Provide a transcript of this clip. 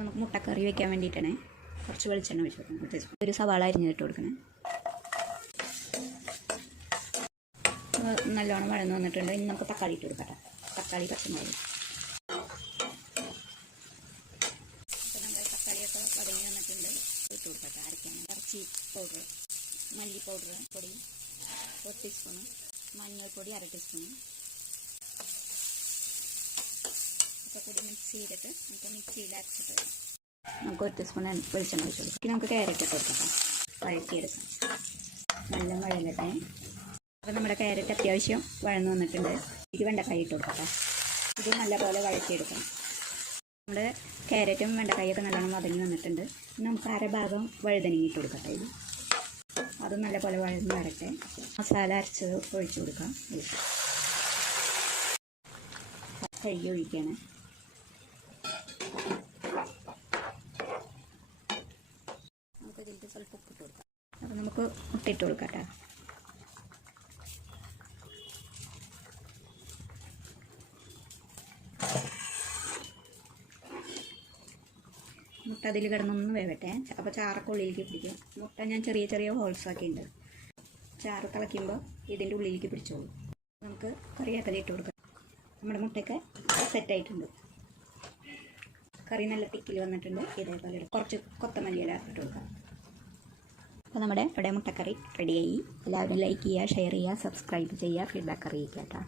നമുക്ക് മുട്ടക്കറി വെക്കാൻ വേണ്ടിയിട്ടാണ് കുറച്ച് വെളിച്ചെണ്ണ ഒഴിച്ച് കൊടുക്കണം. ഒരു സവാള അരിഞ്ഞിട്ട് കൊടുക്കണം. നല്ലോണം വഴന്ന് വന്നിട്ടുണ്ട്. ഇനി നമുക്ക് തക്കാളി ഇട്ട് കൊടുക്കാം. തക്കാളി പച്ചമുളക്. അപ്പോൾ നമ്മുടെ തക്കാളിയൊക്കെ വഴങ്ങി വന്നിട്ടുണ്ട്. ഇട്ട് കൊടുക്കാം. അരയ്ക്കാൻ ഇറച്ചി പൗഡർ, മല്ലി പൗഡർ പൊടി 1 ടീസ്പൂണ്, മഞ്ഞൾപ്പൊടി 1/2 ടീസ്പൂണ് ഒക്കെ കൂടി മിക്സ് ചെയ്തിട്ട് നമുക്ക് മിക്സിയിൽ അരച്ചിട്ട് വരാം. നമുക്ക് 1 ടീസ്പൂൺ വെളിച്ചെണ്ണ ഒഴിച്ച് കൊടുക്കാം. ഇനി നമുക്ക് ക്യാരറ്റ് ഇട്ട് കൊടുക്കാം. വഴറ്റിയെടുക്കാം. നല്ല വഴലട്ടെ. അപ്പോൾ നമ്മുടെ ക്യാരറ്റ് അത്യാവശ്യം വഴന്ന് വന്നിട്ടുണ്ട്. ഇത് വെണ്ടക്കായ ഇട്ട് കൊടുക്കാം. ഇത് നല്ലപോലെ വഴറ്റിയെടുക്കണം. നമ്മുടെ ക്യാരറ്റും വെണ്ടക്കായൊക്കെ നല്ലോണം വതങ്ങി വന്നിട്ടുണ്ട്. നമുക്ക് 1/2 ഭാഗം വഴുതനങ്ങ ഇട്ട് കൊടുക്കട്ടെ. ഇത് അത് നല്ലപോലെ വഴന്ന് വരട്ടെ. മസാല അരച്ചത് ഒഴിച്ചു കൊടുക്കാം. കഴുകി ഒഴിക്കുകയാണ്. നമുക്ക് ഇതിലേക്ക് സ്വല്പം ഉപ്പിട്ട് കൊടുക്കാം. അപ്പോൾ നമുക്ക് മുട്ടയിട്ട് കൊടുക്കാം കേട്ടോ. മുട്ട അതിൽ കിടന്നൊന്ന് വേവട്ടെ. അപ്പോൾ ചാറൊക്കെ ഉള്ളിലേക്ക് പിടിക്കും. മുട്ട ഞാൻ ചെറിയ ചെറിയ ഹോൾസ് ആക്കിയിട്ടുണ്ട്. ചാറ് തിളയ്ക്കുമ്പോൾ ഇതിൻ്റെ ഉള്ളിലേക്ക് പിടിച്ചോളൂ. നമുക്ക് കറിവേപ്പില ഇട്ട് കൊടുക്കാം. നമ്മുടെ മുട്ടയൊക്കെ സെറ്റായിട്ടുണ്ട്. കറി നല്ല തിക്കിൽ വന്നിട്ടുണ്ട്. ഇതേപോലെ കുറച്ച് കൊത്തമല്ലി ഇല ഇട്ട് കൊടുക്കാം. അപ്പോൾ നമ്മുടെ ഇവിടെ മുട്ടക്കറി റെഡിയായി. എല്ലാവരും ലൈക്ക് ചെയ്യുക, ഷെയർ ചെയ്യുക, സബ്സ്ക്രൈബ് ചെയ്യുക, ഫീഡ്ബാക്ക് അറിയിക്കുക കേട്ടോ.